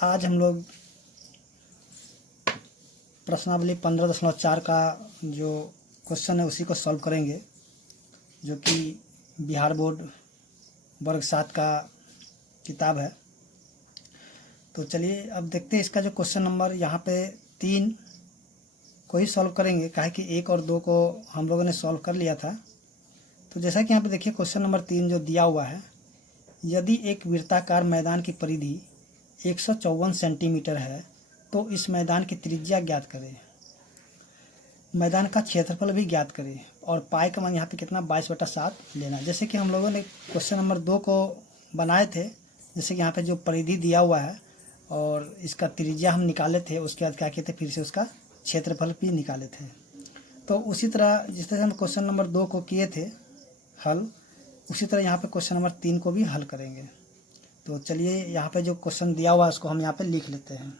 आज हम लोग प्रश्नावली 15.4 का जो क्वेश्चन है उसी को सॉल्व करेंगे, जो कि बिहार बोर्ड वर्ग 7 का किताब है। तो चलिए अब देखते हैं इसका जो क्वेश्चन नंबर यहाँ पे 3 को ही सॉल्व करेंगे, काहे कि 1 और 2 को हम लोगों ने सॉल्व कर लिया था। तो जैसा कि यहाँ पे देखिए क्वेश्चन नंबर 3 जो दिया हुआ है, यदि एक वृत्ताकार मैदान की परिधि 154 सेंटीमीटर है तो इस मैदान की त्रिज्या ज्ञात करें, मैदान का क्षेत्रफल भी ज्ञात करें और पाई का मान यहाँ पे कितना 22/7 लेना। जैसे कि हम लोगों ने क्वेश्चन नंबर 2 को बनाए थे, जैसे कि यहाँ पे जो परिधि दिया हुआ है और इसका त्रिज्या हम निकाले थे, उसके बाद क्या किए थे, फिर से उसका क्षेत्रफल भी निकाले थे। तो उसी तरह जिस तरह हम क्वेश्चन नंबर 2 को किए थे हल, उसी तरह यहाँ पे क्वेश्चन नंबर 3 को भी हल करेंगे। तो चलिए यहाँ पे जो क्वेश्चन दिया हुआ है उसको हम यहाँ पे लिख लेते हैं।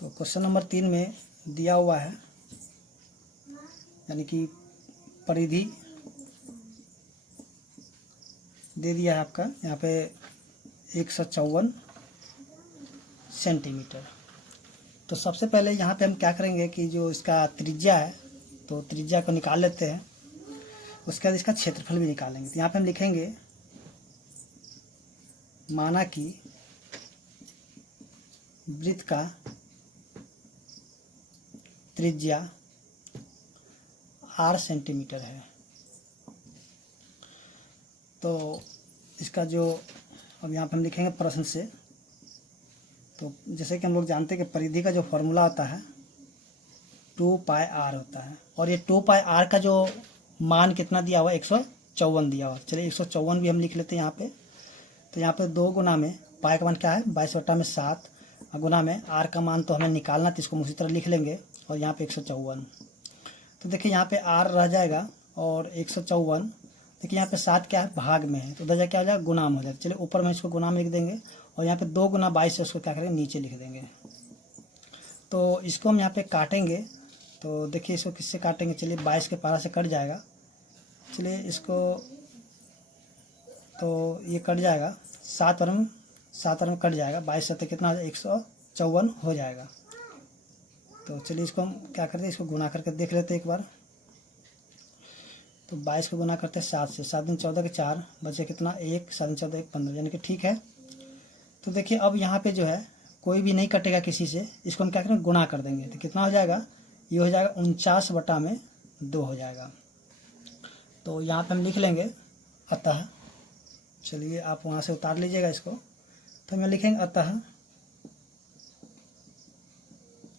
तो क्वेश्चन नंबर 3 में दिया हुआ है, यानी कि परिधि दे दिया है आपका यहाँ पे 154 सेंटीमीटर। तो सबसे पहले यहाँ पे हम क्या करेंगे कि जो इसका त्रिज्या है, तो त्रिज्या को निकाल लेते हैं, उसके बाद इसका क्षेत्रफल भी निकालेंगे। तो यहाँ पे हम लिखेंगे माना कि वृत्त का त्रिज्या 8 सेंटीमीटर है। तो इसका जो अब यहाँ पे हम लिखेंगे प्रश्न से, तो जैसे कि हम लोग जानते हैं कि परिधि का जो फॉर्मूला होता है 2πr होता है, और ये 2πr का जो मान कितना दिया हुआ है 154 दिया हुआ। चलिए 154 भी हम लिख लेते हैं यहाँ पे। तो यहाँ पे 2 गुना में पाई का मान क्या है 22/7 गुना में r का मान तो हमें निकालना, तो इसको उसी तरह लिख लेंगे और यहाँ पे 154। तो देखिए यहाँ पे r रह जाएगा और 154, देखिए यहाँ पे 7 क्या है भाग में है, तो उधर क्या हो जाएगा गुना में हो जाएगा। चलिए ऊपर में इसको गुना में लिख देंगे और यहाँ पे 2 गुना 22 से उसको क्या करेंगे नीचे लिख देंगे। तो इसको हम यहाँ पे काटेंगे, तो देखिए इसको किससे काटेंगे, चलिए 22 के पारा से कट जाएगा। चलिए इसको, तो ये कट जाएगा 7 और में कट जाएगा, 22 से तो कितना हो जाएगा 154 हो जाएगा। तो चलिए इसको हम क्या करते हैं, इसको गुना करके देख लेते हैं एक बार। तो 22 को गुना करते हैं 7 से, 7 दिन 14 के 4 बचे कितना 1, 7 दिन 14 1 15, यानी कि ठीक है। तो देखिए अब यहाँ पे जो है कोई भी नहीं कटेगा किसी से, इसको हम क्या करेंगे गुना कर देंगे। तो कितना हो जाएगा, ये हो जाएगा 49/2 हो जाएगा। तो यहाँ पे हम लिख लेंगे अतः, चलिए आप वहाँ से उतार लीजिएगा इसको। तो हम लिखेंगे अतः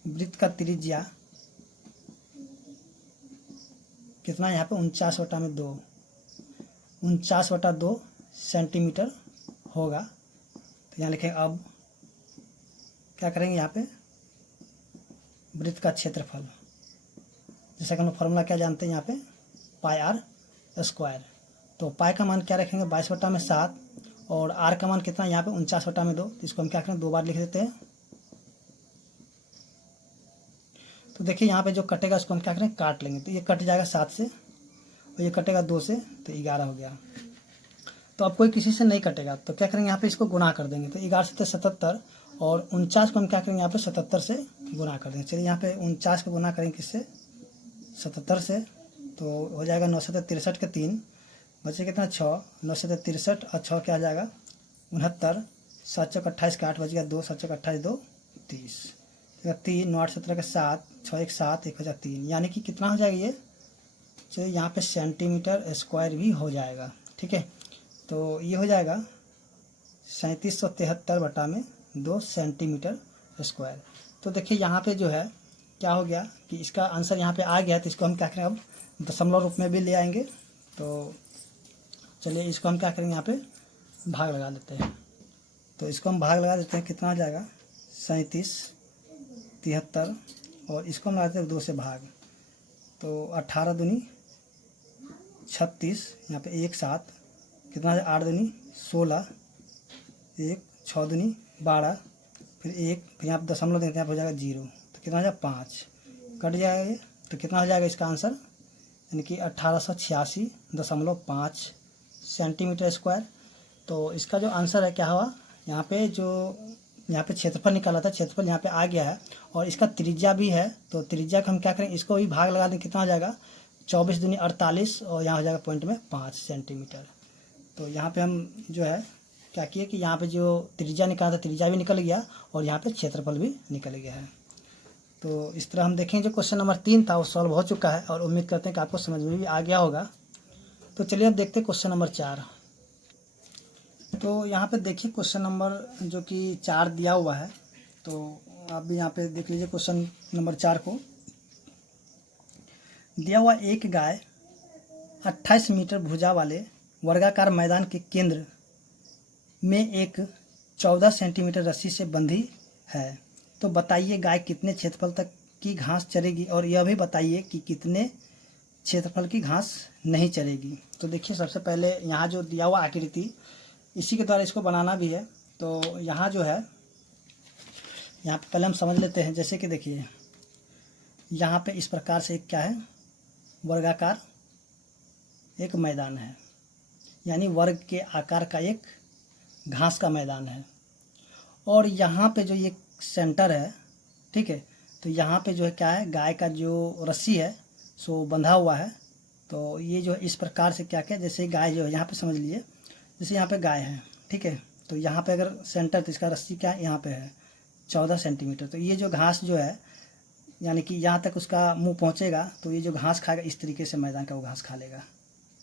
वृत्त का त्रिज्या कितना यहाँ पे 49/2, 49/2 सेंटीमीटर होगा। तो यहाँ लिखेंगे अब क्या करेंगे, यहाँ पे वृत्त का क्षेत्रफल, जैसा कि हम लोग फॉर्मूला क्या जानते हैं यहाँ पे πr²। तो पाई का मान क्या रखेंगे 22/7 और r का मान कितना यहाँ पे 49/2। तो इसको हम क्या करेंगे 2 बार लिख देते हैं। तो देखिए यहाँ पे जो कटेगा उसको हम क्या करेंगे काट लेंगे। तो ये कट जाएगा 7 से और ये कटेगा 2 से, तो 11 हो गया। तो अब कोई किसी से नहीं कटेगा, तो क्या करेंगे यहाँ पे इसको गुना कर देंगे। तो 11 से 77 और 49 को हम क्या करेंगे यहाँ पे 77 से गुना कर देंगे। चलिए यहाँ पे 49 को गुना करेंगे किससे 77 से, तो हो जाएगा 9 से 63 के 3 बचे कितना 6, 9 से 63 और 6 क्या आ जाएगा 69, 7 चौक 28 के 8 बच गया 2, 7 चौक 28 2 30, 3 9 8 17 के 7 6 1 7 1 हो जाएगा 3, यानी कि कितना हो जाएगा ये, चलिए यहाँ पे सेंटीमीटर स्क्वायर भी हो जाएगा। ठीक है, तो ये हो जाएगा 3773/2 सेंटीमीटर स्क्वायर। तो देखिए यहाँ पे जो है क्या हो गया कि इसका आंसर यहाँ पे आ गया। तो इसको हम क्या करें अब दशमलव रूप में भी ले आएंगे। तो चलिए इसको हम क्या करेंगे यहाँ पे भाग लगा लेते हैं। तो इसको हम भाग लगा देते हैं, कितना आ जाएगा 37 73 और इसको हम लगाते हैं 2 से भाग, तो 18 दूनी 36, यहाँ पे 1 7 कितना है 8 दूनी 16, 1 6 दूनी 12, फिर 1, फिर यहाँ पर दशमलव देते हैं, यहाँ पर हो जाएगा 0, तो कितना हो जाएगा 5 कट जाएगा। तो कितना हो जाएगा इसका आंसर, यानी कि 1886.5 सेंटीमीटर स्क्वायर। तो इसका जो आंसर है क्या हुआ, यहाँ पे क्षेत्रफल निकाला था, क्षेत्रफल यहाँ पे आ गया है और इसका त्रिज्या भी है। तो त्रिज्या का हम क्या करें, इसको भी भाग लगा दें, कितना हो जाएगा 24 दूनी 48 और यहाँ हो जाएगा पॉइंट में 5 सेंटीमीटर। तो यहाँ पे हम जो है क्या किए कि यहाँ पे जो त्रिज्या निकाला था त्रिज्या भी निकल गया और यहाँ पे क्षेत्रफल भी निकल गया है। तो इस तरह हम देखेंगे जो क्वेश्चन नंबर 3 था वो सॉल्व हो चुका है और उम्मीद करते हैं कि आपको समझ में भी आ गया होगा। तो चलिए अब देखते हैं क्वेश्चन नंबर 4। तो यहाँ पे देखिए क्वेश्चन नंबर जो कि 4 दिया हुआ है, तो आप भी यहाँ पे देख लीजिए क्वेश्चन नंबर 4 को। दिया हुआ एक गाय 28 मीटर भुजा वाले वर्गाकार मैदान के केंद्र में एक 14 सेंटीमीटर रस्सी से बंधी है। तो बताइए गाय कितने क्षेत्रफल तक की घास चरेगी और यह भी बताइए कि कितने क्षेत्रफल की घास नहीं चरेगी। तो देखिए सबसे पहले यहाँ जो दिया हुआ आकृति इसी के द्वारा इसको बनाना भी है। तो यहाँ जो है यहाँ पे पहले हम समझ लेते हैं। जैसे कि देखिए यहाँ पे इस प्रकार से एक क्या है, वर्गाकार एक मैदान है, यानी वर्ग के आकार का एक घास का मैदान है। और यहाँ पे जो ये सेंटर है, ठीक है, तो यहाँ पे जो है क्या है, गाय का जो रस्सी है सो बंधा हुआ है। तो ये जो है इस प्रकार से क्या क्या, जैसे गाय जो है यहाँ पे समझ लीजिए, जैसे यहाँ पे गाय है, ठीक है, तो यहाँ पे अगर सेंटर, तो इसका रस्सी क्या है, यहाँ पे है 14 सेंटीमीटर। तो ये जो घास जो है यानी कि यहाँ तक उसका मुंह पहुँचेगा, तो ये जो घास खाएगा इस तरीके से मैदान का वो घास खा लेगा,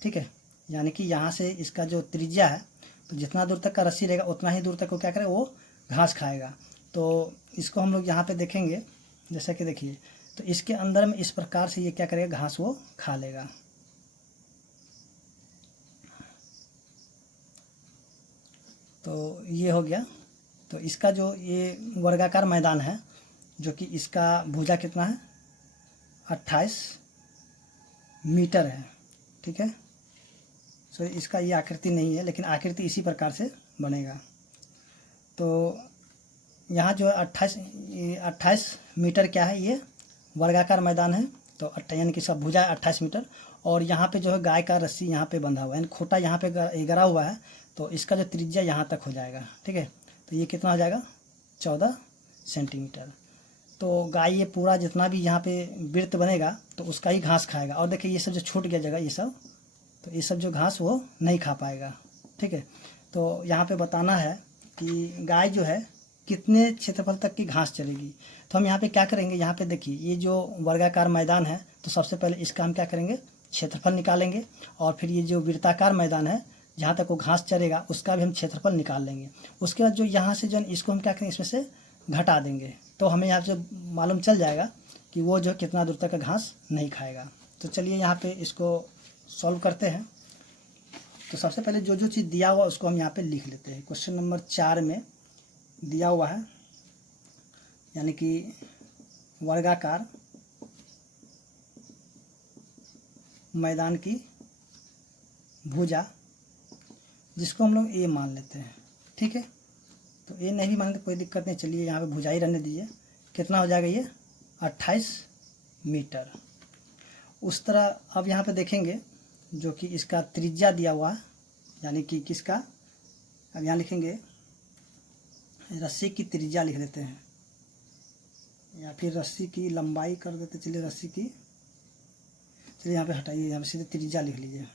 ठीक है। यानी कि यहाँ से इसका जो त्रिज्या है, तो जितना दूर तक का रस्सी रहेगा उतना ही दूर तक वो क्या करेगा, वो घास खाएगा। तो इसको हम लोग यहाँ पे देखेंगे, जैसा कि देखिए, तो इसके अंदर में इस प्रकार से ये क्या करेगा, घास वो खा लेगा। तो ये हो गया। तो इसका जो ये वर्गाकार मैदान है, जो कि इसका भुजा कितना है 28 मीटर है, ठीक है। सो इसका ये आकृति नहीं है, लेकिन आकृति इसी प्रकार से बनेगा। तो यहाँ जो है 28 मीटर क्या है, ये वर्गाकार मैदान है। तो यानी कि इसका भुजा 28 मीटर और यहाँ पे जो है गाय का रस्सी यहाँ पे बंधा हुआ है, यानी खोटा यहाँ पे गड़ा हुआ है। तो इसका जो त्रिज्या यहाँ तक हो जाएगा, ठीक है। तो ये कितना हो जाएगा 14 सेंटीमीटर। तो गाय ये पूरा जितना भी यहाँ पे वृत्त बनेगा तो उसका ही घास खाएगा। और देखिए ये सब जो छूट गया जगह, ये सब, तो ये सब जो घास वो नहीं खा पाएगा, ठीक है। तो यहाँ पे बताना है कि गाय जो है कितने क्षेत्रफल तक की घास चलेगी। तो हम यहाँ पे क्या करेंगे, यहाँ पे देखिए ये जो वर्गाकार मैदान है, तो सबसे पहले इसका हम क्या करेंगे, क्षेत्रफल निकालेंगे। और फिर ये जो वृत्ताकार मैदान है जहाँ तक वो घास चरेगा उसका भी हम क्षेत्रफल निकाल लेंगे। उसके बाद जो यहाँ से जो इसको हम क्या करेंगे, इसमें से घटा देंगे। तो हमें यहाँ से मालूम चल जाएगा कि वो जो कितना दूर तक का घास नहीं खाएगा। तो चलिए यहाँ पे इसको सॉल्व करते हैं। तो सबसे पहले जो जो चीज़ दिया हुआ उसको हम यहाँ पे लिख लेते हैं। क्वेश्चन नंबर 4 में दिया हुआ है, यानी कि वर्गाकार मैदान की भुजा, जिसको हम लोग ए मान लेते हैं, ठीक है। तो ए नहीं भी माने तो कोई दिक्कत नहीं, चलिए यहाँ पे भुजा ही रहने दीजिए। कितना हो जाएगा ये 28 मीटर। उस तरह अब यहाँ पे देखेंगे जो कि इसका त्रिज्या दिया हुआ है, यानी कि किसका, अब यहाँ लिखेंगे रस्सी की त्रिज्या लिख देते हैं, या फिर रस्सी की लंबाई कर देते। चलिए रस्सी की, चलिए यहाँ पे हटाइए, यहाँ पे सीधे त्रिज्या लिख लीजिए।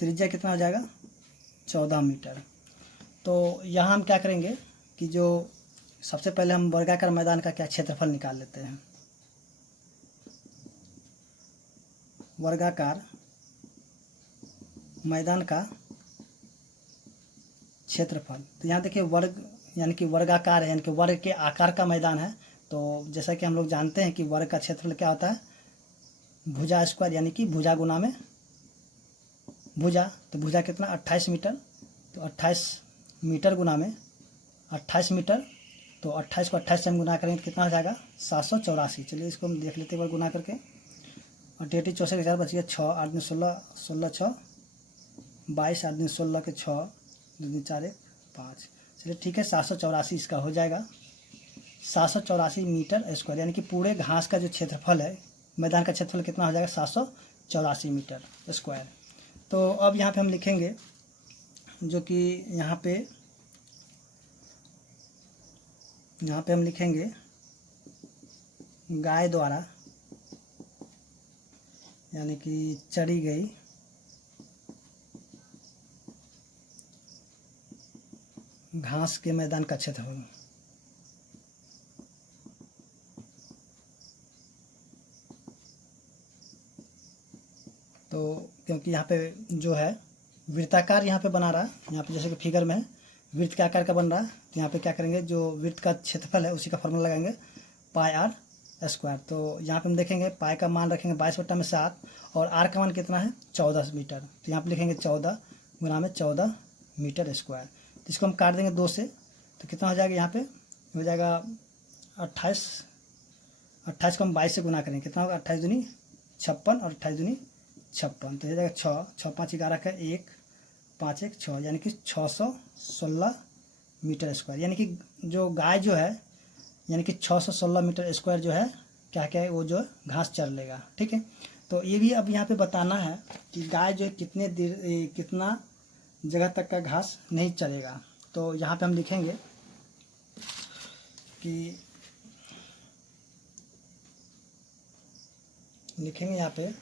त्रिज्या कितना हो जाएगा 14 मीटर। तो यहाँ हम क्या करेंगे कि जो सबसे पहले हम वर्गाकार मैदान का क्या क्षेत्रफल निकाल लेते हैं। वर्गाकार मैदान का क्षेत्रफल, तो यहाँ देखिए वर्ग यानी कि वर्गाकार है, यानी कि वर्ग के आकार का मैदान है। तो जैसा कि हम लोग जानते हैं कि वर्ग का क्षेत्रफल क्या होता है, भुजा स्क्वायर, यानी कि भुजा गुना में भुजा। तो भुजा कितना 28 मीटर, तो 28 मीटर गुना में 28 मीटर, तो 28 को 28 से हम गुना करेंगे तो कितना हो जाएगा 784। चलिए इसको हम देख लेते हैं एक बार गुना करके। और 88 64 4 बच गया 6 8 दिन 16 16 6 22 8 दिन 16 के 6 2 दिन 4 1 5। चलिए ठीक है, 784 इसका हो जाएगा। 784 मीटर स्क्वायर, यानी कि पूरे घास का जो क्षेत्रफल है, मैदान का क्षेत्रफल कितना हो जाएगा 784 मीटर स्क्वायर। तो अब यहाँ पे हम लिखेंगे जो कि यहाँ पे हम लिखेंगे गाय द्वारा यानी कि चरी गई घास के मैदान का क्षेत्रफल। तो क्योंकि यहाँ पे जो है वृत्ताकार यहाँ पे बना रहा है, यहाँ पे जैसे कि फिगर में है वृत्त के आकार का बन रहा है, तो यहाँ पे क्या करेंगे, जो वृत्त का क्षेत्रफल है उसी का फॉर्मूला लगाएंगे पाई आर स्क्वायर। तो यहाँ पे हम देखेंगे पाई का मान रखेंगे 22/7 और आर का मान कितना है 14 मीटर। तो यहाँ पे लिखेंगे 14 गुना में 14 मीटर स्क्वायर। तो इसको हम काट देंगे 2 से, तो कितना हो जाएगा, यहाँ पे हो जाएगा 28। 28 को हम 22 से गुना करेंगे, कितना होगा 28 दूनी 56 और 28 दूनी 56, तो हो जाएगा 6 6 5 11 का 1 5 1 6 यानी कि 616 मीटर स्क्वायर। यानी कि जो गाय जो है यानी कि 616 मीटर स्क्वायर जो है क्या क्या है वो जो घास चर लेगा। ठीक है, तो ये भी अब यहाँ पे बताना है कि गाय जो कितना जगह तक का घास नहीं चरेगा। तो यहाँ पे हम लिखेंगे कि यहाँ पे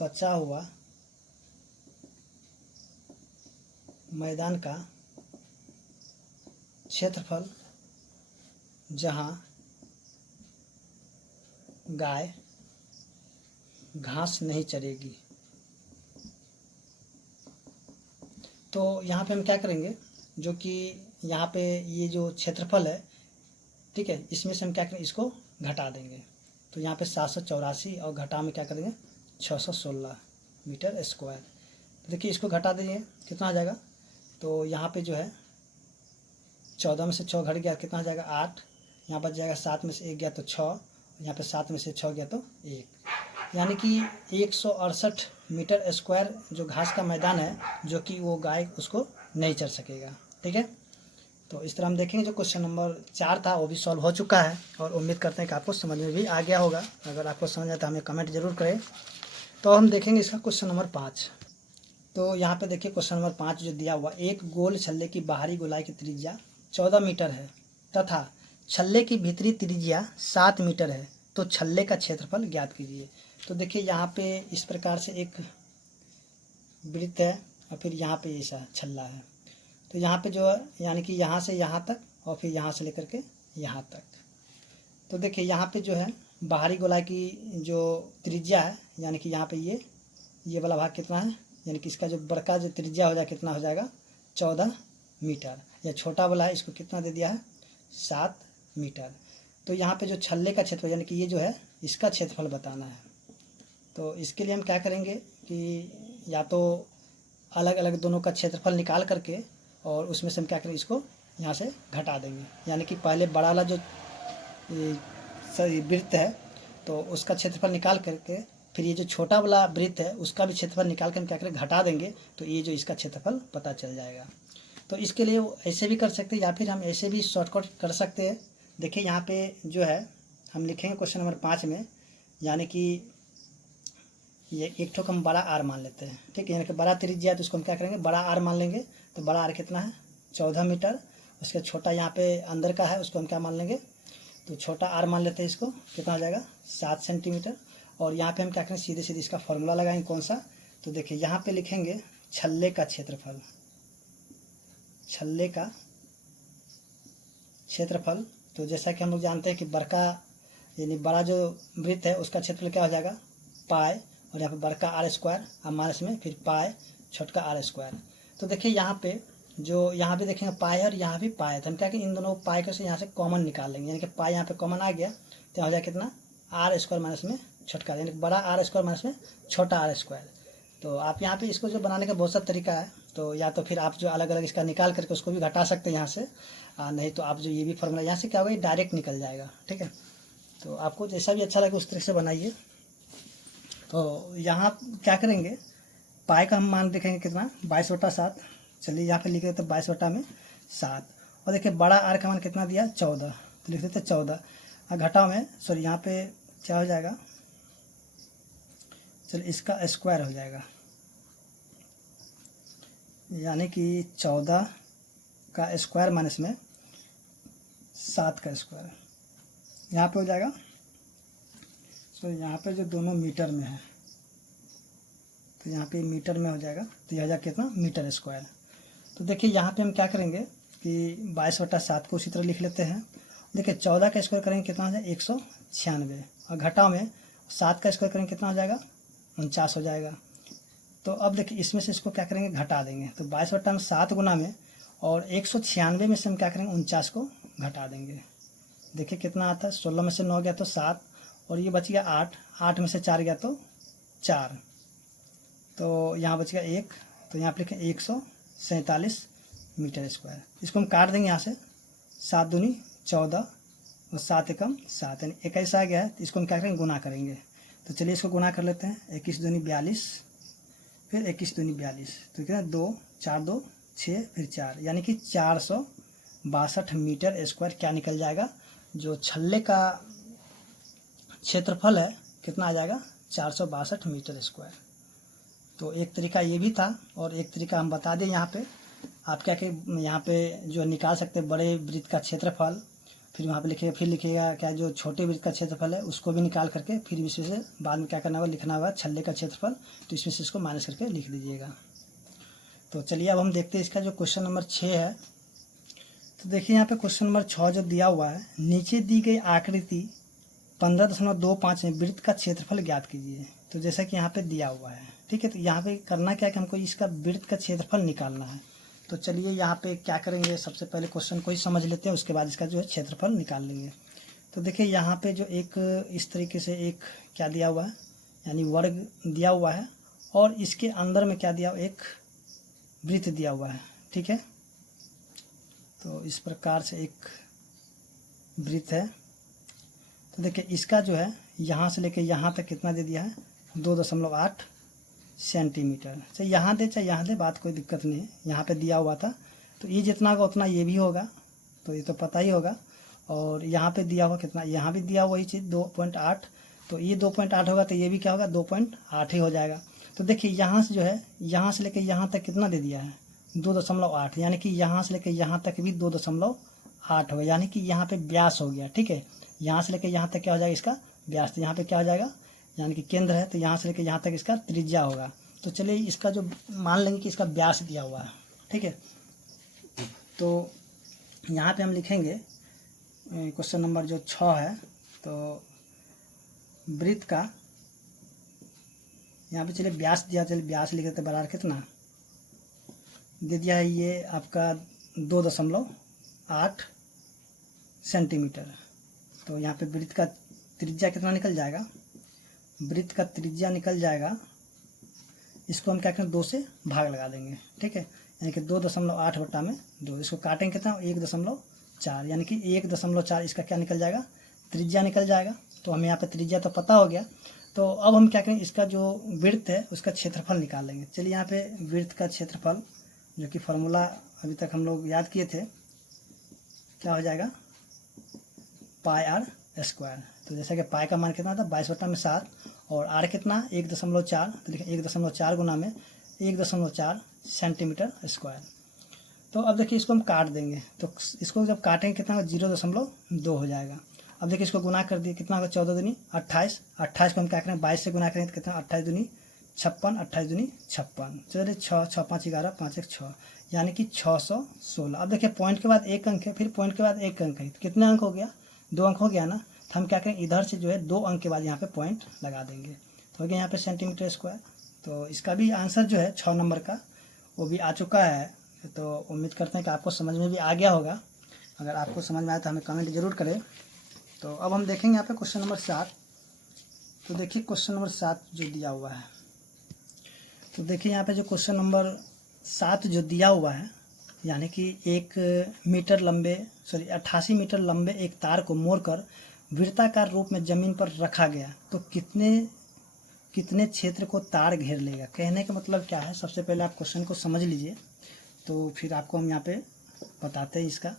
बचा हुआ मैदान का क्षेत्रफल जहाँ गाय घास नहीं चरेगी। तो यहाँ पे हम क्या करेंगे, जो कि यहाँ पे ये जो क्षेत्रफल है, ठीक है, इसमें से हम क्या करेंगे, इसको घटा देंगे। तो यहाँ पे 784 और घटा में क्या करेंगे 616 मीटर स्क्वायर। तो देखिए इसको घटा देंगे कितना आ जाएगा, तो यहाँ पे जो है 14 में से 6 घट गया, कितना हो जाएगा 8, यहाँ बच जाएगा 7 में से 1 गया तो 6, यहाँ पे 7 में से 6 गया तो 1, यानी कि 168 मीटर स्क्वायर जो घास का मैदान है जो कि वो गाय उसको नहीं चर सकेगा। ठीक है, तो इस तरह हम देखेंगे जो क्वेश्चन नंबर 4 था वो भी सॉल्व हो चुका है और उम्मीद करते हैं कि आपको समझ में भी आ गया होगा। अगर आपको समझ आए तो हमें कमेंट जरूर करें। तो हम देखेंगे इसका क्वेश्चन नंबर 5। तो यहाँ पे देखिए क्वेश्चन नंबर 5 जो दिया हुआ, एक गोल छल्ले की बाहरी गोलाई की त्रिज्या 14 मीटर है तथा छल्ले की भीतरी त्रिज्या 7 मीटर है, तो छल्ले का क्षेत्रफल ज्ञात कीजिए। तो देखिए यहाँ पे इस प्रकार से एक वृत्त है और फिर यहाँ पे ऐसा छल्ला है। तो यहाँ पे जो है यानी कि यहाँ से यहाँ तक और फिर यहाँ से लेकर के यहाँ तक। तो देखिए यहाँ पे जो है बाहरी गोलाई की जो त्रिज्या है यानी कि यहाँ पे ये वाला भाग कितना है, यानी कि इसका जो बड़का जो त्रिज्या हो जाएगा कितना हो जाएगा 14 मीटर, या छोटा वाला है इसको कितना दे दिया है 7 मीटर। तो यहाँ पे जो छल्ले का क्षेत्रफल यानी कि ये जो है इसका क्षेत्रफल बताना है। तो इसके लिए हम क्या करेंगे कि या तो अलग अलग दोनों का क्षेत्रफल निकाल करके और उसमें से हम क्या करेंगे, इसको यहाँ से घटा देंगे। यानी कि पहले बड़ा वाला जो वृत्त है तो उसका क्षेत्रफल निकाल करके फिर ये जो छोटा वाला वृत्त है उसका भी क्षेत्रफल निकाल कर हम क्या करें घटा देंगे, तो ये जो इसका क्षेत्रफल पता चल जाएगा। तो इसके लिए ऐसे भी कर सकते हैं या फिर हम ऐसे भी शॉर्टकट कर सकते हैं। देखिए यहाँ पे जो है हम लिखेंगे क्वेश्चन नंबर 5 में, यानी कि ये एक ठोक हम बड़ा आर मान लेते हैं। ठीक है, यानी कि बड़ा त्रिज्या है तो इसको हम क्या करेंगे बड़ा आर मान लेंगे। तो बड़ा आर कितना है 14 मीटर, उसके छोटा यहाँ पे अंदर का है उसको हम क्या मान लेंगे, तो छोटा आर मान लेते हैं, इसको कितना हो जाएगा 7 सेंटीमीटर। और यहाँ पे हम क्या करें सीधे सीधे इसका फॉर्मूला लगाएंगे कौन सा, तो देखिए यहाँ पे लिखेंगे छल्ले का क्षेत्रफल। छल्ले का क्षेत्रफल तो जैसा कि हम लोग जानते हैं कि बड़का यानी बड़ा जो वृत्त है उसका क्षेत्रफल क्या हो जाएगा पाई, और यहाँ पे बड़का आर स्क्वायर और माइनस में फिर पाई छोटका आर स्क्वायर। तो देखिए यहाँ पे जो यहाँ पे देखेंगे पाई और यहाँ भी पाई है, तो हम क्या करें इन दोनों पाई को से यहाँ से कॉमन निकाल लेंगे, यानी कि पाई यहाँ पे कॉमन आ गया तो हो जाएगा कितना आर स्क्वायर माइनस में छोटका, यानी बड़ा आर स्क्वायर माइनस में छोटा आर स्क्वायर। तो आप यहाँ पे इसको जो बनाने का बहुत सा तरीका है, तो या तो फिर आप जो अलग अलग इसका निकाल करके उसको भी घटा सकते हैं यहाँ से, नहीं तो आप जो ये भी फॉर्मूला यहाँ से क्या होगा डायरेक्ट निकल जाएगा। ठीक है, तो आपको जैसा भी अच्छा लगे उस तरह से बनाइए। तो यहाँ क्या करेंगे पाई का हम मान देखेंगे कितना 22/7, चलिए यहाँ पे लिख देते 22/7। और देखिए बड़ा आर का मान कितना दिया 14, तो लिख देते 14 और घटाओ में सॉरी यहाँ पे क्या हो जाएगा चलिए इसका स्क्वायर हो जाएगा, यानी कि 14 का स्क्वायर माइनस में 7 का स्क्वायर यहाँ पे हो जाएगा। तो यहाँ पे जो दोनों मीटर में है तो यहाँ पे मीटर में हो जाएगा, तो यह हो जाएगा कितना, मीटर स्क्वायर। तो देखिए यहाँ पे हम क्या करेंगे कि 22/7 को उसी तरह लिख लेते हैं। देखिए 14 का स्क्वायर करेंगे कितना हो जाएगा, 196, और घटाव में 7 का स्क्वायर करेंगे कितना हो जाएगा, 49 हो जाएगा। तो अब देखिए इसमें से इसको क्या करेंगे, घटा देंगे। तो 22/7 गुना में और 196 में से हम क्या करेंगे, 49 को घटा देंगे। देखिए कितना आता है, 16 में से 9 गया तो 7, और ये बच गया 8, 8 में से 4 गया तो 4, तो यहाँ बच गया 1, तो यहाँ पे लिखें 147 मीटर स्क्वायर। इसको हम काट देंगे यहाँ से, 7 दूनी 14 और 7 एकम 7, यानी 21 आ गया है। तो इसको हम क्या करेंगे, गुना करेंगे। तो चलिए इसको गुना कर लेते हैं, 21 दूनी 42, फिर 21 दूनी 42, तो कितना 2, 4 2 6, फिर 4, यानी कि 462 मीटर स्क्वायर क्या निकल जाएगा, जो छल्ले का क्षेत्रफल है कितना आ जाएगा, 462 मीटर स्क्वायर। तो एक तरीका ये भी था, और एक तरीका हम बता दें यहाँ पे, आप क्या यहाँ पे जो निकाल सकते हैं बड़े वृत्त का क्षेत्रफल, फिर वहाँ पे लिखिएगा, फिर लिखिएगा क्या जो छोटे वृत्त का क्षेत्रफल है उसको भी निकाल करके फिर इसमें से बाद में क्या करना होगा, लिखना होगा छल्ले का क्षेत्रफल, तो इसमें से इसको माइनस करके लिख दीजिएगा। तो चलिए अब हम देखते हैं इसका जो क्वेश्चन नंबर 6 है। तो देखिए यहाँ पे क्वेश्चन नंबर 6 जो दिया हुआ है, नीचे दी गई आकृति 15.25 में वृत्त का क्षेत्रफल ज्ञात कीजिए। तो जैसा कि यहाँ पे दिया हुआ है, ठीक है। तो यहाँ पे करना क्या है कि हमको इसका वृत्त का क्षेत्रफल निकालना है। तो चलिए यहाँ पे क्या करेंगे, सबसे पहले क्वेश्चन को ही समझ लेते हैं, उसके बाद इसका जो है क्षेत्रफल निकाल लेंगे। तो देखिए यहाँ पे जो एक इस तरीके से एक क्या दिया हुआ है, यानी वर्ग दिया हुआ है, और इसके अंदर में क्या दिया हुआ, एक वृत्त दिया हुआ है, ठीक है। तो इस प्रकार से एक वृत्त है। तो देखिए इसका जो है यहाँ से लेके यहाँ तक कितना दे दिया है, 2.8 सेंटीमीटर। चाहे यहाँ दे चाहे यहाँ दे, बात कोई दिक्कत नहीं है, यहाँ पे दिया हुआ था। तो ये जितना होगा उतना ये भी होगा, तो ये तो पता ही होगा। और यहाँ पे दिया हुआ कितना, यहाँ भी दिया हुआ वही चीज़ 2.8, तो ये 2.8 होगा, तो ये भी क्या होगा, 2.8 ही हो जाएगा। तो देखिए यहाँ से जो है, यहाँ से लेके यहाँ तक कितना दे दिया है, 2.8, यानी कि यहाँ से लेके यहाँ तक भी 2.8 होगा, यानी कि यहाँ पे व्यास हो गया, ठीक है। यहाँ से लेके यहाँ तक क्या हो जाएगा, इसका व्यास। तो यहाँ पे क्या हो जाएगा, यानी कि केंद्र है, तो यहाँ से लेके यहाँ तक इसका त्रिज्या होगा। तो चलिए इसका जो मान लेंगे कि इसका व्यास दिया हुआ है, ठीक है। तो यहाँ पे हम लिखेंगे क्वेश्चन नंबर जो 6 है, तो वृत्त का यहाँ पे चलिए व्यास दिया, चलिए व्यास लिख देते, बराबर कितना दे दिया है, ये आपका 2.8 सेंटीमीटर। तो यहाँ पे वृत्त का त्रिज्या कितना निकल जाएगा, वृत्त का त्रिज्या निकल जाएगा, इसको हम क्या करें, 2 से भाग लगा देंगे, ठीक है। यानी कि 2.8 बटा में 2, इसको काटेंगे कितना, 1.4, यानी कि 1.4 इसका क्या निकल जाएगा, त्रिज्या निकल जाएगा। तो हमें यहाँ पे त्रिज्या तो पता हो गया। तो अब हम क्या करें, इसका जो वृत्त है उसका क्षेत्रफल निकाल लेंगे। चलिए यहाँ पे वृत्त का क्षेत्रफल, जो कि फार्मूला अभी तक हम लोग याद किए थे, क्या हो जाएगा, पाई आर स्क्वायर। तो जैसा कि पाई का मान कितना था, 22/7, और आर कितना 1.4, तो देखिए 1.4 गुना में 1.4 सेंटीमीटर स्क्वायर। तो अब देखिए इसको हम काट देंगे, तो इसको जब काटेंगे कितना होगा, 0.2 हो जाएगा। अब देखिए इसको गुना कर दिए, कितना होगा, 14 दूनी 28, 28 को हम क्या करें 22 से गुना करेंगे तो कितना, 28 दूनी 56, 28 दूनी 56, चलिए 6, 6 5 11, 5 1 6, यानी कि 616। अब देखिए पॉइंट के बाद एक अंक है, फिर पॉइंट के बाद एक अंक है, तो कितने अंक हो गया, 2 अंक हो गया ना। तो हम क्या करें, इधर से जो है 2 अंक के बाद यहाँ पे पॉइंट लगा देंगे, तो हो गया यहाँ पे सेंटीमीटर स्क्वायर। तो इसका भी आंसर जो है 6 नंबर का वो भी आ चुका है। तो उम्मीद करते हैं कि आपको समझ में भी आ गया होगा। अगर आपको समझ में आया तो हमें कमेंट जरूर करें। तो अब हम देखेंगे यहाँ पे क्वेश्चन नंबर 7। तो देखिए क्वेश्चन नंबर 7 जो दिया हुआ है, तो देखिए यहाँ पे जो क्वेश्चन नंबर 7 जो दिया हुआ है, यानी कि 1 मीटर लंबे 88 मीटर लंबे एक तार को मोड़कर वृत्ताकार रूप में जमीन पर रखा गया, तो कितने क्षेत्र को तार घेर लेगा। कहने का मतलब क्या है, सबसे पहले आप क्वेश्चन को समझ लीजिए, तो फिर आपको हम यहाँ पे बताते हैं इसका।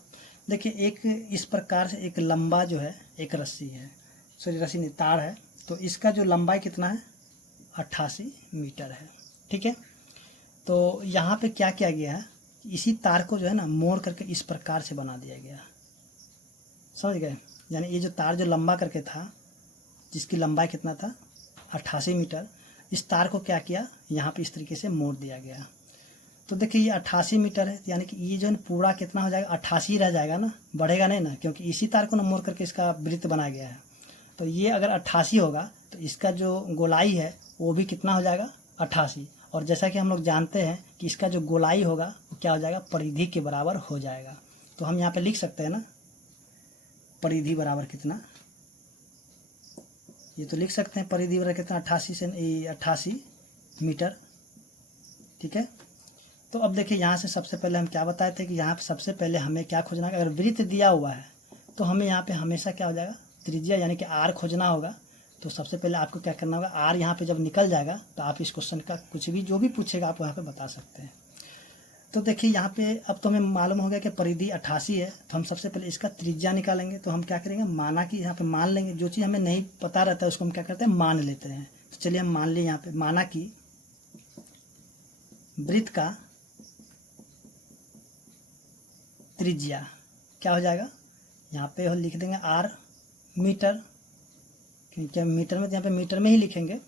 देखिए एक इस प्रकार से एक लंबा जो है एक रस्सी है, रस्सी नहीं तार है, तो इसका जो लंबाई कितना है 88 मीटर है। ठीक है, तो यहाँ पे क्या किया गया है, इसी तार को जो है ना मोड़ करके इस प्रकार से बना दिया गया, समझ गए। यानी ये जो तार जो लंबा करके था, जिसकी लंबाई कितना था 88 मीटर, इस तार को क्या किया, यहाँ पे इस तरीके से मोड़ दिया गया। तो देखिए ये 88 मीटर है, यानी कि ये जो है पूरा कितना हो जाएगा, 88 रह जाएगा ना, बढ़ेगा नहीं ना, क्योंकि इसी तार को ना मोड़ करके इसका वृत्त बनाया गया है। तो ये अगर 88 होगा तो इसका जो गोलाई है वो भी कितना हो जाएगा, 88। और जैसा कि हम लोग जानते हैं कि इसका जो गोलाई होगा वो क्या हो जाएगा, परिधि के बराबर हो जाएगा। तो हम यहाँ पे लिख सकते हैं ना, परिधि बराबर कितना, ये तो लिख सकते हैं परिधि बराबर कितना, 88 मीटर। ठीक है, तो अब देखिए यहाँ से सबसे पहले हम क्या बताए थे कि यहाँ पे सबसे पहले हमें क्या खोजना है, अगर वृत्त दिया हुआ है तो हमें यहाँ पे हमेशा क्या हो जाएगा, त्रिज्या यानी कि आर खोजना होगा। तो सबसे पहले आपको क्या करना होगा, आर यहाँ पे जब निकल जाएगा तो आप इस क्वेश्चन का कुछ भी जो भी पूछेगा आप यहाँ पे बता सकते हैं। तो देखिए यहाँ पे अब तो हमें मालूम हो गया कि परिधि 88 है, तो हम सबसे पहले इसका त्रिज्या निकालेंगे। तो हम क्या करेंगे, माना कि यहाँ पे मान लेंगे, जो चीज़ हमें नहीं पता रहता है उसको हम क्या करते हैं, मान लेते हैं। तो चलिए हम मान लिए यहाँ पे, माना कि वृत्त का त्रिज्या क्या हो जाएगा, यहाँ पे हम लिख देंगे आर मीटर, क्योंकि हम मीटर में तो यहाँ पे मीटर में ही लिखेंगे।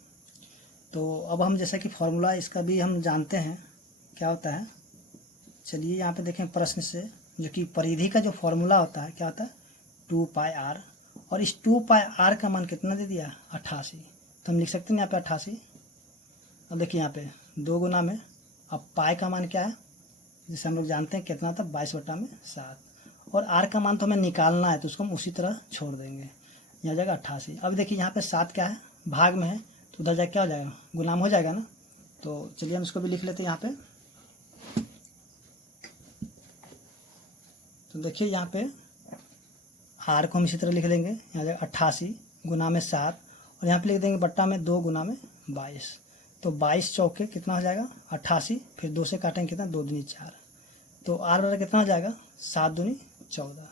तो अब हम जैसा कि फॉर्मूला इसका भी हम जानते हैं क्या होता है, चलिए यहाँ पे देखें प्रश्न से, जो कि परिधि का जो फॉर्मूला होता है क्या होता है, 2 पाई आर, और इस 2 पाई आर का मान कितना दे दिया, 88। तो हम लिख सकते हैं यहाँ पे 88। अब देखिए यहाँ पे 2 गुना में, अब पाई का मान क्या है, जिसे हम लोग जानते हैं कितना था, 22/7, और आर का मान तो हमें निकालना है तो उसको हम उसी तरह छोड़ देंगे, यहाँ जाएगा 88। अब देखिए यहाँ पे 7 क्या है, भाग में है, तो उधर जाके क्या हो जाएगा, गुलाम हो जाएगा ना। तो चलिए हम इसको भी लिख लेते हैं यहाँ पे। तो देखिए यहाँ पे आर को हम इसी तरह लिख लेंगे, यहाँ जाएगा 88 गुना में 7, और यहाँ पे लिख देंगे बट्टा में 2 गुना में 22। तो 22 चौके कितना हो जाएगा, 88, फिर 2 से काटेंगे कितना, 2 दूनी 4, तो आर बराबर कितना हो जाएगा, 7 दूनी 14।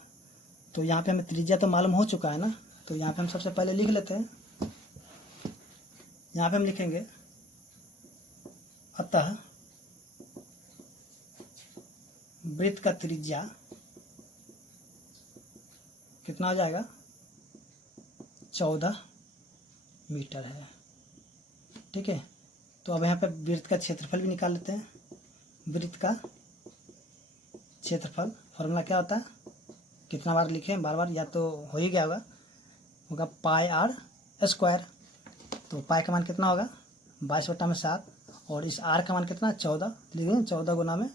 तो यहाँ पे हमें त्रिज्या तो मालूम हो चुका है ना, तो यहाँ पे हम सबसे पहले लिख लेते हैं। यहाँ पे हम लिखेंगे अतः वृत्त का त्रिज्या कितना हो जाएगा, 14 मीटर है। ठीक है, तो अब यहाँ पे वृत्त का क्षेत्रफल भी निकाल लेते हैं। वृत्त का क्षेत्रफल फॉर्मूला क्या होता है, कितना बार लिखें, बार बार या तो हो ही गया होगा पाई आर स्क्वायर। तो पाई का मान कितना होगा, 22/7, और इस आर का मान कितना, 14, लिखेंगे 14 गुना में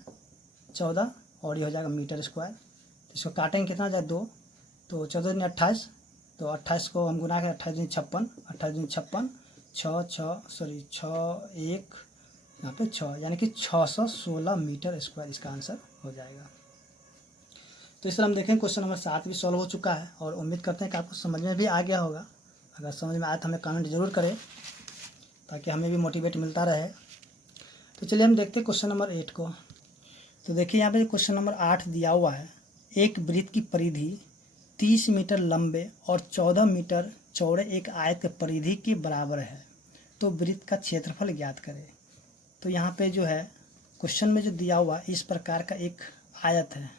14, और ये हो जाएगा मीटर स्क्वायर। तो इसको काटेंगे कितना हो जाए, 2, तो 14 दूनी 28, तो 28 को हम गुना के 28 दूनी 56, 28 दूनी 56, 6 1 यहाँ पे 6, यानी कि 616 मीटर स्क्वायर इसका आंसर हो जाएगा। तो इस तरह हम देखें क्वेश्चन नंबर 7 भी सॉल्व हो चुका है, और उम्मीद करते हैं कि आपको समझ में भी आ गया होगा। अगर समझ में आया तो हमें कमेंट जरूर करें, ताकि हमें भी मोटिवेट मिलता रहे। तो चलिए हम देखते हैं क्वेश्चन नंबर 8 को। तो देखिए यहाँ पे क्वेश्चन नंबर 8 दिया हुआ है, एक वृत्त की परिधि 30 मीटर लंबे और 14 मीटर चौड़े एक आयत के परिधि के बराबर है, तो वृत्त का क्षेत्रफल ज्ञात करें। तो यहाँ पे जो है क्वेश्चन में जो दिया हुआ इस प्रकार का एक आयत है।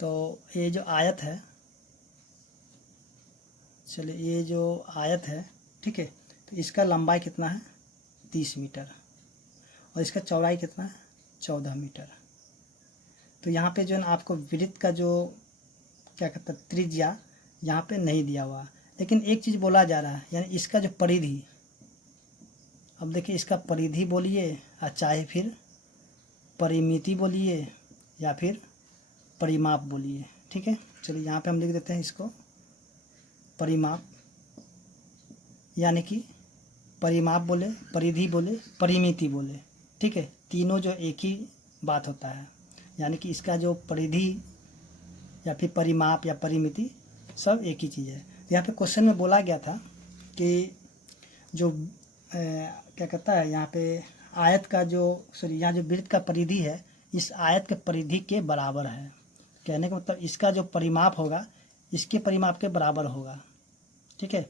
तो ये जो आयत है, चलिए ये जो आयत है, ठीक है, तो इसका लंबाई कितना है, 30 मीटर, और इसका चौड़ाई कितना है, 14 मीटर। तो यहाँ पे जो है ना आपको वृत्त का जो क्या कहते हैं त्रिज्या यहाँ पे नहीं दिया हुआ, लेकिन एक चीज़ बोला जा रहा है, यानी इसका जो परिधि, अब देखिए इसका परिधि बोलिए या चाहे फिर परिमिति बोलिए या फिर परिमाप बोलिए। ठीक है, चलिए यहाँ पे हम लिख देते हैं इसको परिमाप, यानी कि परिमाप बोले, परिधि बोले, परिमिति बोले। ठीक है, तीनों जो एक ही बात होता है, यानी कि इसका जो परिधि या फिर परिमाप या परिमिति सब एक ही चीज़ है। तो यहाँ पे क्वेश्चन में बोला गया था कि जो क्या कहता है यहाँ पे आयत का जो यहाँ जो वृत्त का परिधि है इस आयत के परिधि के बराबर है। कहने का मतलब इसका जो परिमाप होगा इसके परिमाप के बराबर होगा। ठीक है,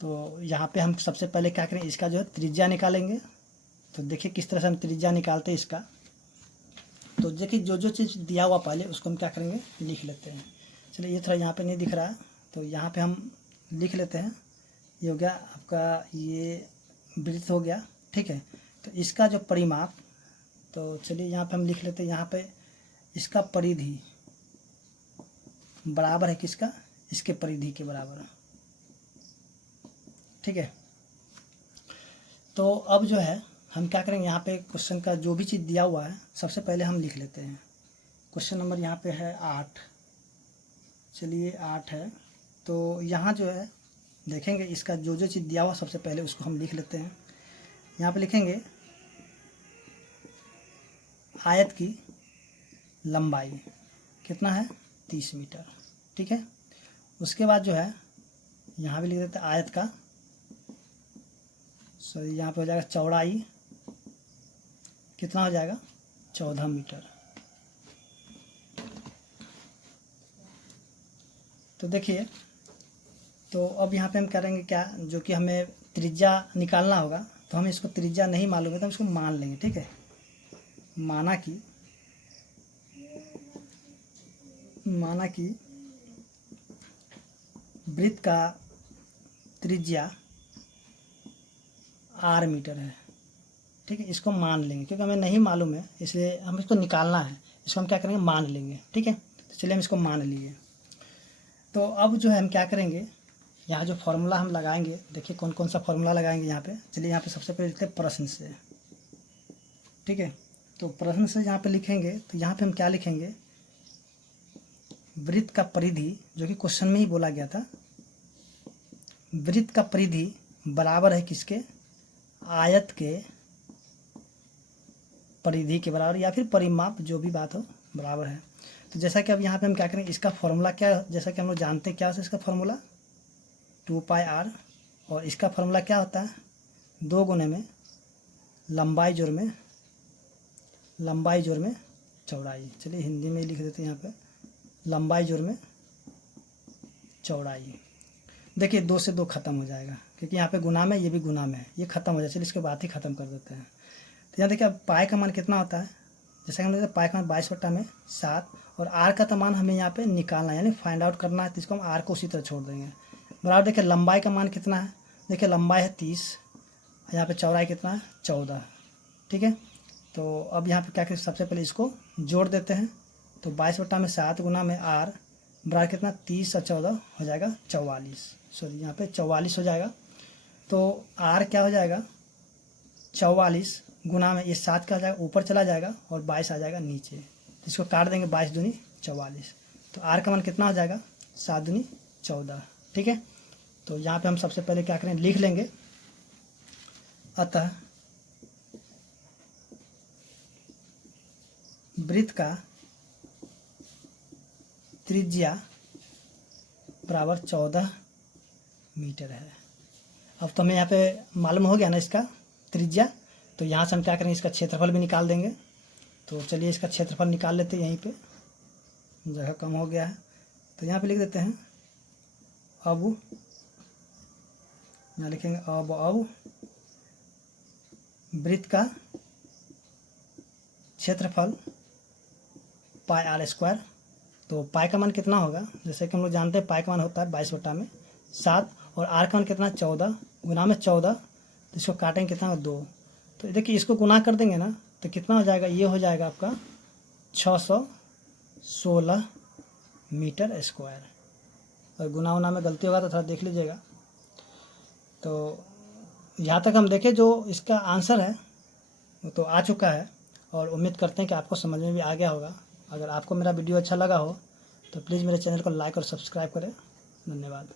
तो यहाँ पे हम सबसे पहले क्या करें, इसका जो है त्रिज्या निकालेंगे। तो देखिए किस तरह से हम त्रिज्या निकालते हैं इसका। तो देखिए जो जो चीज़ दिया हुआ पहले उसको हम क्या करेंगे, लिख लेते हैं। चलिए ये थोड़ा यहाँ पे नहीं दिख रहा है तो यहाँ पे हम लिख लेते हैं। ये हो गया आपका, ये वृत्त हो गया, ठीक है। तो इसका जो परिमाप, तो चलिए यहाँ पे हम लिख लेते हैं। यहाँ पे इसका परिधि बराबर है किसका, इसके परिधि के बराबर, ठीक है। तो अब जो है हम क्या करेंगे, यहाँ पे क्वेश्चन का जो भी चीज़ दिया हुआ है सबसे पहले हम लिख लेते हैं। क्वेश्चन नंबर यहाँ पे है 8, चलिए 8 है। तो यहाँ जो है देखेंगे इसका जो जो चीज़ दिया हुआ सबसे पहले उसको हम लिख लेते हैं। यहाँ पे लिखेंगे आयत की लंबाई कितना है, 30 मीटर, ठीक है। उसके बाद जो है यहाँ भी लिख देते हैं आयत का, सॉरी यहाँ पे हो जाएगा चौड़ाई कितना हो जाएगा, 14 मीटर। तो देखिए, तो अब यहाँ पे हम करेंगे क्या, जो कि हमें त्रिज्या निकालना होगा। तो हम इसको त्रिज्या नहीं मालूम है तो हम इसको मान लेंगे, ठीक है। माना कि वृत्त का त्रिज्या r मीटर है, ठीक है। इसको मान लेंगे क्योंकि हमें नहीं मालूम है इसलिए हम इसको निकालना है। इसको हम क्या करेंगे, मान लेंगे, ठीक है। तो चलिए हम इसको मान लिए। तो अब जो है हम क्या करेंगे, यहाँ जो फॉर्मूला हम लगाएंगे, देखिए कौन कौन सा फॉर्मूला लगाएंगे यहाँ पे। चलिए यहाँ पे सबसे पहले लिखते हैं प्रश्न से, ठीक है। तो प्रश्न से यहाँ पे लिखेंगे तो यहाँ पे हम क्या लिखेंगे, वृत्त का परिधि, जो कि क्वेश्चन में ही बोला गया था, वृत्त का परिधि बराबर है किसके, आयत के परिधि के बराबर, या फिर परिमाप जो भी बात हो बराबर है। तो जैसा कि अब यहाँ पे हम क्या करेंगे, इसका फॉर्मूला क्या, जैसा कि हम लोग जानते हैं क्या होता है इसका फॉर्मूला, 2πr, और इसका फॉर्मूला क्या होता है, 2 गुने में लंबाई जोड़ में चौड़ाई। चलिए हिंदी में लिख देते हैं यहाँ पे, लंबाई जोड़ में चौड़ाई। देखिए 2 से 2 खत्म हो जाएगा क्योंकि यहाँ पे गुना में, ये भी गुना में है, ये खत्म हो जाए। चलिए इसके बाद ही खत्म कर देते हैं। तो यहाँ देखिए अब पाई का मान कितना होता है, जैसा कि हम देखते हैं पाई का मान 22/7, और आर का तो मान हमें यहाँ पे निकालना है, यानी फाइंड आउट करना है। तो इसको हम आर को उसी तरह छोड़ देंगे। बराबर देखिए लंबाई का मान कितना है, देखिए लंबाई है 30, यहाँ पे चौड़ाई कितना है, 14, ठीक है। तो अब यहाँ पे क्या करें, सबसे पहले इसको जोड़ देते हैं। तो 22/7 गुना में आर बराबर कितना, 30 और 14 हो जाएगा 44, सॉरी यहाँ पे 44 हो जाएगा। तो आर क्या हो जाएगा, 44 गुना में ये 7 का हो जाएगा, ऊपर चला जाएगा, और 22 आ जाएगा नीचे। तो इसको काट देंगे, 22 दूनी 44। तो आर का मान कितना हो जाएगा, 7 दूनी 14, ठीक है। तो यहाँ पे हम सबसे पहले क्या करें, लिख लेंगे, अतः वृत्त का त्रिज्या बराबर 14 मीटर है। अब तो हमें यहाँ पे मालूम हो गया ना इसका त्रिज्या। तो यहाँ से हम क्या करेंगे, इसका क्षेत्रफल भी निकाल देंगे। तो चलिए इसका क्षेत्रफल निकाल लेते हैं, यहीं पे जगह कम हो गया है। तो यहाँ पे लिख देते हैं, अब यहाँ लिखेंगे अब वृत्त का क्षेत्रफल πr²। तो पाई का मान कितना होगा, जैसे कि हम लोग जानते हैं पाई का मान होता है 22/7, और आर का मान कितना, 14 गुना में 14। तो इसको काटेंगे कितना, 2। तो देखिए इसको गुना कर देंगे ना तो कितना हो जाएगा, ये हो जाएगा आपका 616 मीटर स्क्वायर। और गुना उना में गलती होगा तो थोड़ा देख लीजिएगा। तो यहाँ तक हम देखें जो इसका आंसर है वो तो आ चुका है, और उम्मीद करते हैं कि आपको समझ में भी आ गया होगा। अगर आपको मेरा वीडियो अच्छा लगा हो तो प्लीज़ मेरे चैनल को लाइक और सब्सक्राइब करें। धन्यवाद।